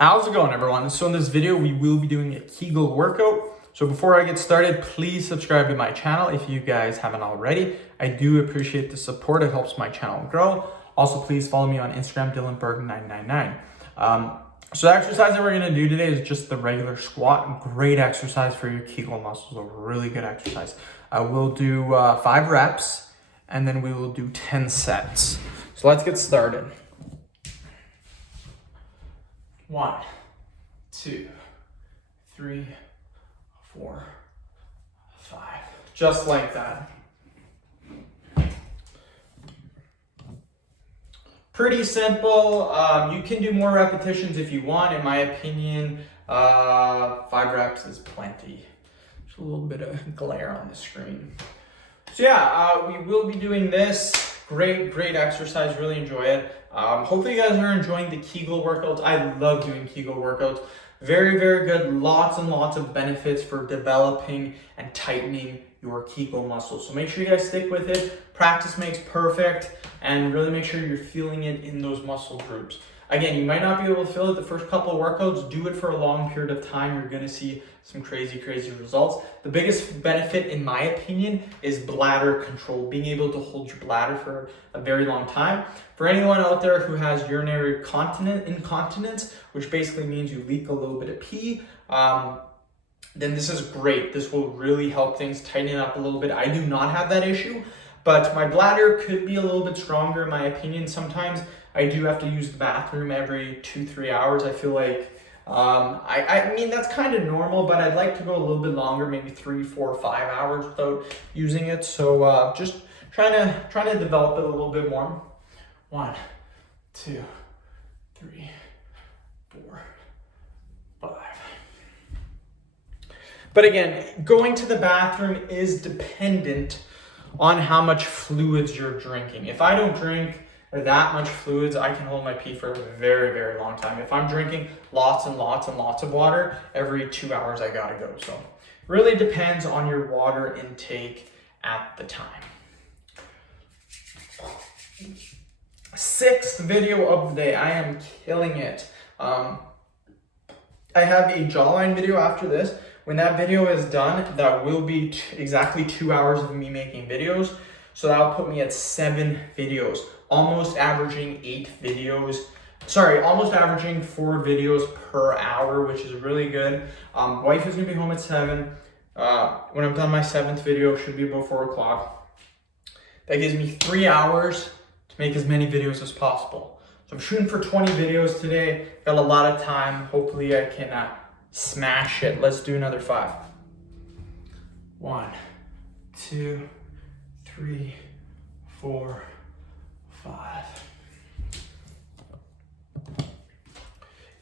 How's it going, everyone? So in this video, we will be doing a Kegel workout. So before I get started, please subscribe to my channel if you guys haven't already. I do appreciate the support. It helps my channel grow. Also, please follow me on Instagram, DylanBerg999. So the exercise that we're gonna do today is just the regular squat. Great exercise for your Kegel muscles, a really good exercise. We'll do 5 reps and then we will do 10 sets. So let's get started. 1, 2, 3, 4, 5. Just like that. Pretty simple. You can do more repetitions if you want. In my opinion, 5 reps is plenty. Just a little bit of glare on the screen. So yeah, we will be doing this. Great exercise. Really enjoy it. Hopefully you guys are enjoying the Kegel workouts. I love doing Kegel workouts. Very good. Lots and lots of benefits for developing and tightening your Kegel muscles. So make sure you guys stick with it. Practice makes perfect, and really make sure you're feeling it in those muscle groups. Again, you might not be able to feel it the first couple of workouts. Do it for a long period of time. You're going to see some crazy results. The biggest benefit, in my opinion, is bladder control. Being able to hold your bladder for a very long time. For anyone out there who has urinary incontinence, which basically means you leak a little bit of pee, then this is great. This will really help things tighten up a little bit. I do not have that issue, but my bladder could be a little bit stronger, in my opinion. Sometimes I do have to use the bathroom every 2-3 hours. I feel like, I mean, that's kind of normal, but I'd like to go a little bit longer, maybe 3, 4, 5 hours without using it. So just trying to develop it a little bit more. 1, 2, 3, 4, 5. But again, going to the bathroom is dependent on how much fluids you're drinking. If I don't drink that much fluids, I can hold my pee for a very long time. If I'm drinking lots and lots of water, every 2 hours I gotta go. So really depends on your water intake at the time. 6th video of the day. I am killing it. I have a jawline video after this. When that video is done, that will be exactly 2 hours of me making videos. So that'll put me at 7 videos, almost averaging 4 videos per hour, which is really good. Wife is gonna be home at 7. When I'm done my 7th video, should be about 4 o'clock. That gives me 3 hours to make as many videos as possible. So I'm shooting for 20 videos today. Got a lot of time. Hopefully I can smash it. Let's do another 5. 1, 2, 3, 4, 5.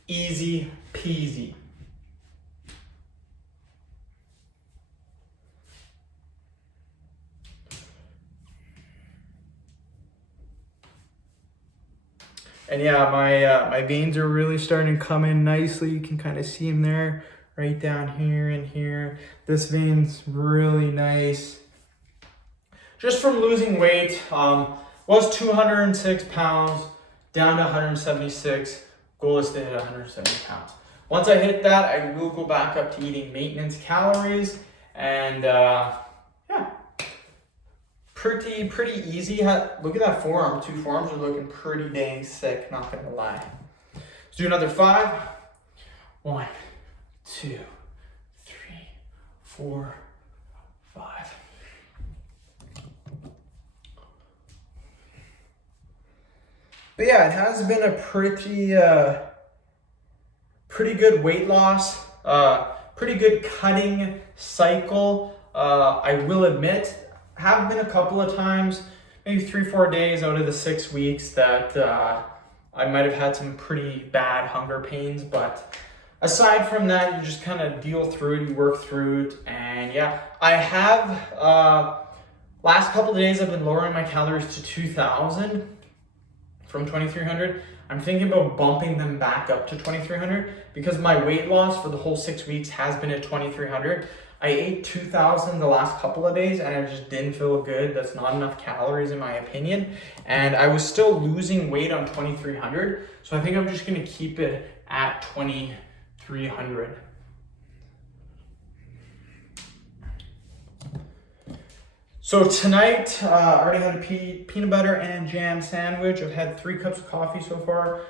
Easy peasy. And yeah, my veins are really starting to come in nicely. You can kind of see them there, right down here and here. This vein's really nice. Just from losing weight, was 206 pounds, down to 176. Goal is to hit 170 pounds. Once I hit that, I will go back up to eating maintenance calories, and yeah. Pretty easy. Look at that forearm. 2 forearms are looking pretty dang sick, not gonna lie. Let's do another 5. 1, 2, 3, 4, 5. But yeah, it has been a pretty good weight loss, pretty good cutting cycle. I will admit, have been a couple of times, maybe 3-4 days out of the 6 weeks that I might have had some pretty bad hunger pains, but aside from that, you just kind of deal through it, you work through it, and yeah, I have, last couple of days I've been lowering my calories to 2,000 from 2,300. I'm thinking about bumping them back up to 2,300 because my weight loss for the whole 6 weeks has been at 2,300. I ate 2,000 the last couple of days and I just didn't feel good. That's not enough calories in my opinion. And I was still losing weight on 2,300. So I think I'm just gonna keep it at 2,300. So tonight, I already had a peanut butter and jam sandwich. I've had 3 cups of coffee so far.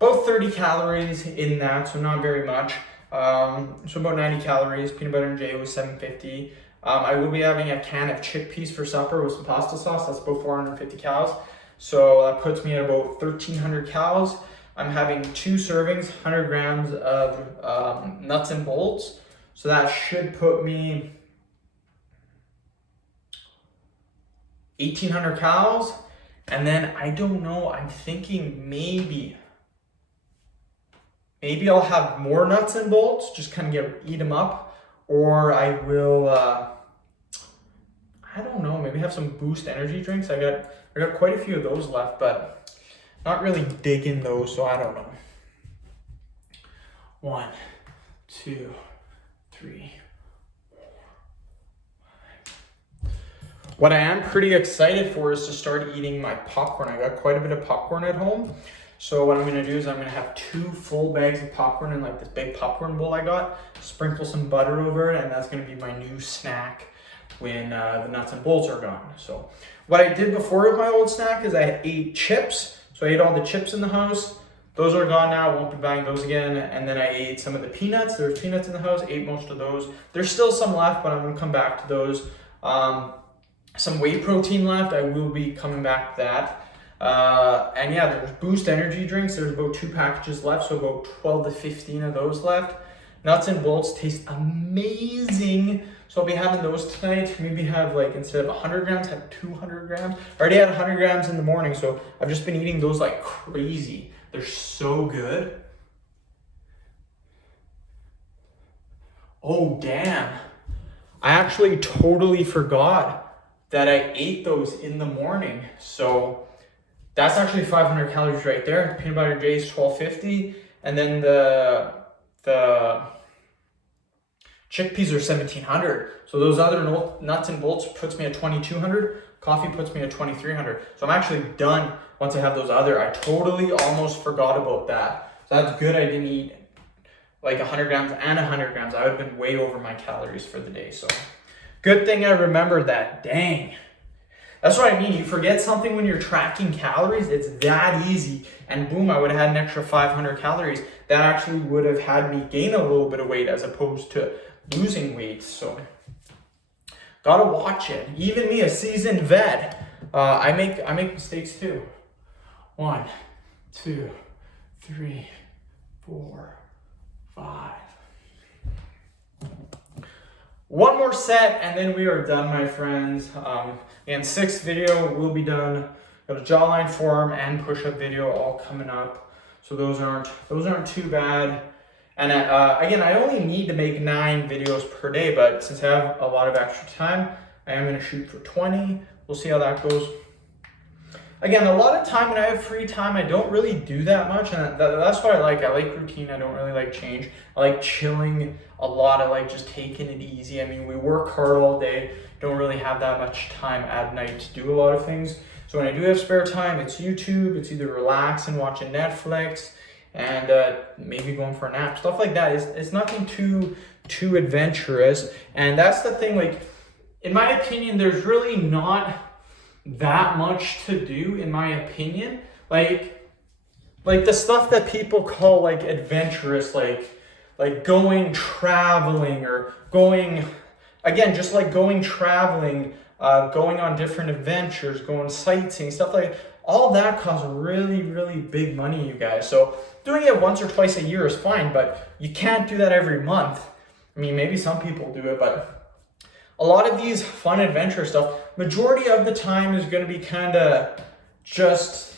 About 30 calories in that, so not very much. So about 90 calories. Peanut butter and jam was 750. I will be having a can of chickpeas for supper with some pasta sauce. That's about 450 calories. So that puts me at about 1,300 calories. I'm having 2 servings, 100 grams of nuts and bolts. So that should put me 1,800 calories. And then I don't know, I'm thinking maybe I'll have more nuts and bolts, just kind of eat them up, or I will, I don't know, maybe have some Boost energy drinks. I got quite a few of those left, but not really digging those, so I don't know. 1, 2, 3. What I am pretty excited for is to start eating my popcorn. I got quite a bit of popcorn at home. So what I'm gonna do is I'm gonna have 2 full bags of popcorn in like this big popcorn bowl I got, sprinkle some butter over it, and that's gonna be my new snack when the nuts and bolts are gone. So what I did before with my old snack is I ate chips. So I ate all the chips in the house. Those are gone now, won't be buying those again. And then I ate some of the peanuts. There's peanuts in the house, ate most of those. There's still some left, but I'm gonna come back to those. Some whey protein left, I will be coming back to that. And yeah, there's Boost energy drinks. There's about 2 packages left, so about 12 to 15 of those left. Nuts and bolts taste amazing. So I'll be having those tonight. Maybe have like, instead of 100 grams, have 200 grams. I already had 100 grams in the morning, so I've just been eating those like crazy. They're so good. Oh, damn. I actually totally forgot that I ate those in the morning. So that's actually 500 calories right there. Peanut butter J is 1,250. And then the chickpeas are 1,700. So those other nuts and bolts puts me at 2,200. Coffee puts me at 2,300. So I'm actually done once I have those other. I totally almost forgot about that. So that's good I didn't eat like 100 grams and 100 grams. I would have been way over my calories for the day. So good thing I remembered that. Dang. That's what I mean. You forget something when you're tracking calories. It's that easy. And boom, I would have had an extra 500 calories. That actually would have had me gain a little bit of weight as opposed to losing weight. So gotta watch it. Even me, a seasoned vet, I make mistakes too. 1, 2, 3, 4, 5. One more set and then we are done, my friends. And 6th video will be done. Got a jawline form and push-up video all coming up. So those aren't too bad. And again, I only need to make 9 videos per day, but since I have a lot of extra time, I am gonna shoot for 20. We'll see how that goes. Again, a lot of time when I have free time, I don't really do that much, and that's what I like. I like routine. I don't really like change. I like chilling a lot. I like just taking it easy. I mean, we work hard all day. Don't really have that much time at night to do a lot of things. So when I do have spare time, it's YouTube. It's either relaxing, watching Netflix, and maybe going for a nap. Stuff like that. It's nothing too adventurous. And that's the thing. Like, in my opinion, there's really not that much to do, in my opinion. Like the stuff that people call like adventurous, like going traveling or going, again, just like going traveling, going on different adventures, going sightseeing, stuff like all that costs really, really big money, you guys. So doing it once or twice a year is fine, but you can't do that every month. I mean, maybe some people do it, but a lot of these fun adventure stuff, majority of the time is going to be kind of just,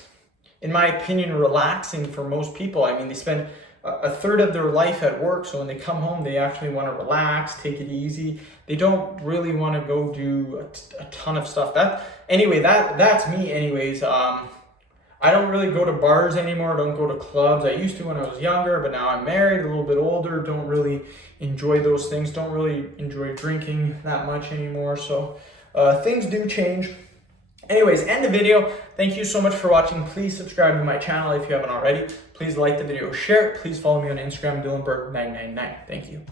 in my opinion, relaxing for most people. I mean, they spend a third of their life at work, so when they come home, they actually want to relax, take it easy. They don't really want to go do a ton of stuff. That's me anyways. I don't really go to bars anymore. I don't go to clubs. I used to when I was younger, but now I'm married, a little bit older. Don't really enjoy those things. Don't really enjoy drinking that much anymore. So things do change. Anyways, end the video. Thank you so much for watching. Please subscribe to my channel if you haven't already. Please like the video, share it. Please follow me on Instagram, DylanBurke999. Thank you.